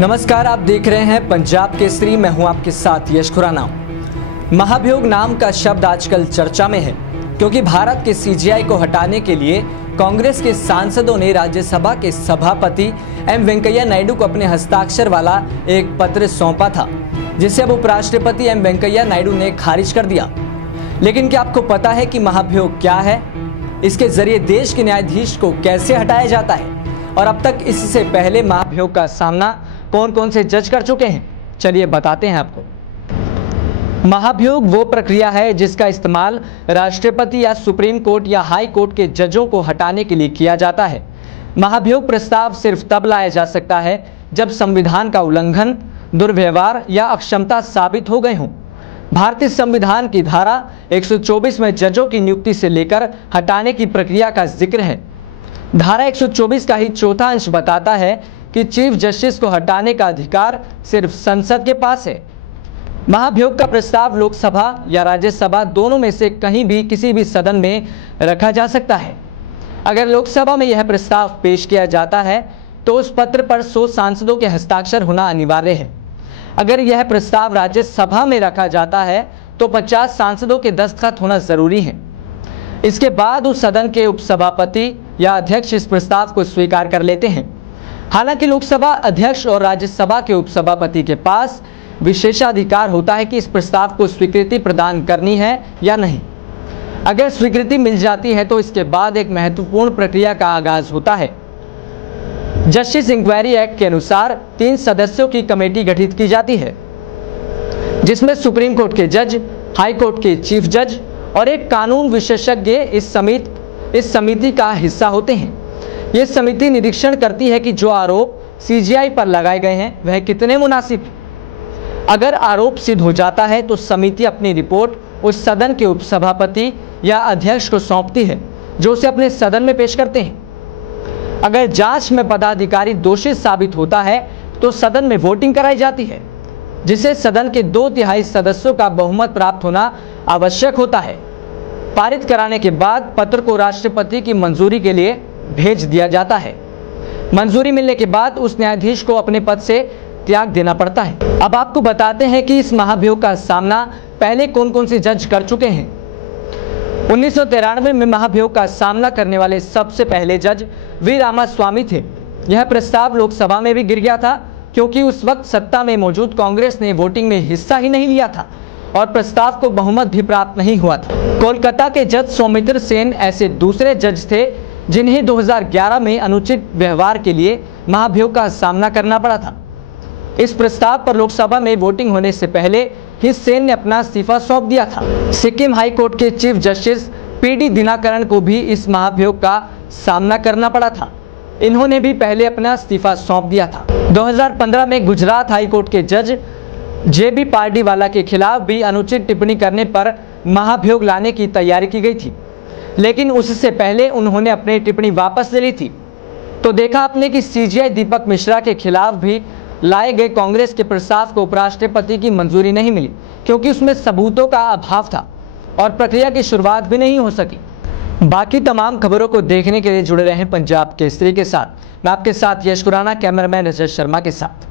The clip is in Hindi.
नमस्कार, आप देख रहे हैं पंजाब केसरी। मैं हूं आपके साथ यश खुराना। महाभियोग नाम का शब्द आजकल चर्चा में है क्योंकि भारत के सीजेआई को हटाने के लिए कांग्रेस के सांसदों ने राज्यसभा के सभापति एम वेंकैया नायडू को अपने हस्ताक्षर वाला एक पत्र सौंपा था, जिसे अब उपराष्ट्रपति एम वेंकैया नायडू ने खारिज कर दिया। लेकिन क्या आपको पता है कि महाभियोग क्या है, इसके जरिए देश के न्यायाधीश को कैसे हटाया जाता है और अब तक इससे पहले महाभियोग का सामना कौन कौन से जज कर चुके हैं? चलिए बताते हैं आपको। महाभियोग वो प्रक्रिया है जिसका इस्तेमाल राष्ट्रपति या सुप्रीम कोर्ट या हाई कोर्ट के जजों को हटाने के लिए किया जाता है। महाभियोग प्रस्ताव सिर्फ तब लाया जा सकता है जब संविधान का उल्लंघन, दुर्व्यवहार या अक्षमता साबित हो गए हों। भारतीय संविधान की धारा 124 में जजों की नियुक्ति से लेकर हटाने की प्रक्रिया का जिक्र है। धारा 124 का ही चौथा अंश बताता है कि चीफ जस्टिस को हटाने का अधिकार सिर्फ संसद के पास है। महाभियोग का प्रस्ताव लोकसभा या राज्यसभा दोनों में से कहीं भी किसी भी सदन में रखा जा सकता है। अगर लोकसभा में यह प्रस्ताव पेश किया जाता है तो उस पत्र पर 100 सांसदों के हस्ताक्षर होना अनिवार्य है। अगर यह प्रस्ताव राज्यसभा में रखा जाता है तो 50 सांसदों के दस्तखत होना जरूरी है। इसके बाद उस सदन के उपसभापति या अध्यक्ष इस प्रस्ताव को स्वीकार कर लेते हैं। हालांकि लोकसभा अध्यक्ष और राज्यसभा के उपसभापति के पास विशेषाधिकार होता है कि इस प्रस्ताव को स्वीकृति प्रदान करनी है या नहीं। अगर स्वीकृति मिल जाती है तो इसके बाद एक महत्वपूर्ण प्रक्रिया का आगाज होता है। जस्टिस इंक्वायरी एक्ट के अनुसार 3 सदस्यों की कमेटी गठित की जाती है, जिसमें सुप्रीम कोर्ट के जज, हाई कोर्ट के चीफ जज और एक कानून विशेषज्ञ इस समिति का हिस्सा होते हैं। ये समिति निरीक्षण करती है कि जो आरोप सीजेआई पर लगाए गए हैं वह कितने मुनासिब हैं। अगर आरोप सिद्ध हो जाता है तो समिति अपनी रिपोर्ट उस सदन के उपसभापति या अध्यक्ष को सौंपती है, जो उसे अपने सदन में पेश करते हैं। अगर जांच में पदाधिकारी दोषी साबित होता है तो सदन में वोटिंग कराई जाती है, जिसे सदन के 2/3 सदस्यों का बहुमत प्राप्त होना आवश्यक होता है। पारित कराने के बाद पत्र को राष्ट्रपति की मंजूरी के लिए भेज दिया जाता है। मंजूरी मिलने के बाद उस न्यायाधीश को अपने पद से त्याग देना पड़ता है। अब आपको बताते हैं कि इस महाभियोग का सामना पहले कौन कौन से जज कर चुके हैं। 1993 में महाभियोग का सामना करने वाले सबसे पहले जज वी रामास्वामी थे। यह प्रस्ताव लोकसभा में भी गिर गया था क्योंकि उस वक्त सत्ता में मौजूद कांग्रेस ने वोटिंग में हिस्सा ही नहीं लिया था और प्रस्ताव को बहुमत भी प्राप्त नहीं हुआ था। कोलकाता के जज सौमित्र सेन ऐसे दूसरे जज थे जिन्हें 2011 में अनुचित व्यवहार के लिए महाभियोग का सामना करना पड़ा था। इस प्रस्ताव पर लोकसभा में वोटिंग होने से पहले ही सेन ने अपना इस्तीफा सौंप दिया था। सिक्किम हाई कोर्ट के चीफ जस्टिस पीडी दिनाकरण को भी इस महाभियोग का सामना करना पड़ा था। इन्होंने भी पहले अपना इस्तीफा सौंप दिया था। 2015 में गुजरात हाई कोर्ट के जज जेबी पार्डीवाला के खिलाफ भी अनुचित टिप्पणी करने पर महाभियोग लाने की तैयारी की गई थी, लेकिन उससे पहले उन्होंने अपनी टिप्पणी वापस ले ली थी। तो देखा आपने कि सीजेआई दीपक मिश्रा के खिलाफ भी लाए गए कांग्रेस के प्रस्ताव को उपराष्ट्रपति की मंजूरी नहीं मिली क्योंकि उसमें सबूतों का अभाव था और प्रक्रिया की शुरुआत भी नहीं हो सकी। बाकी तमाम खबरों को देखने के लिए जुड़े रहें पंजाब केसरी के साथ। मैं आपके साथ यश खुराना, कैमरामैन रजत शर्मा के साथ।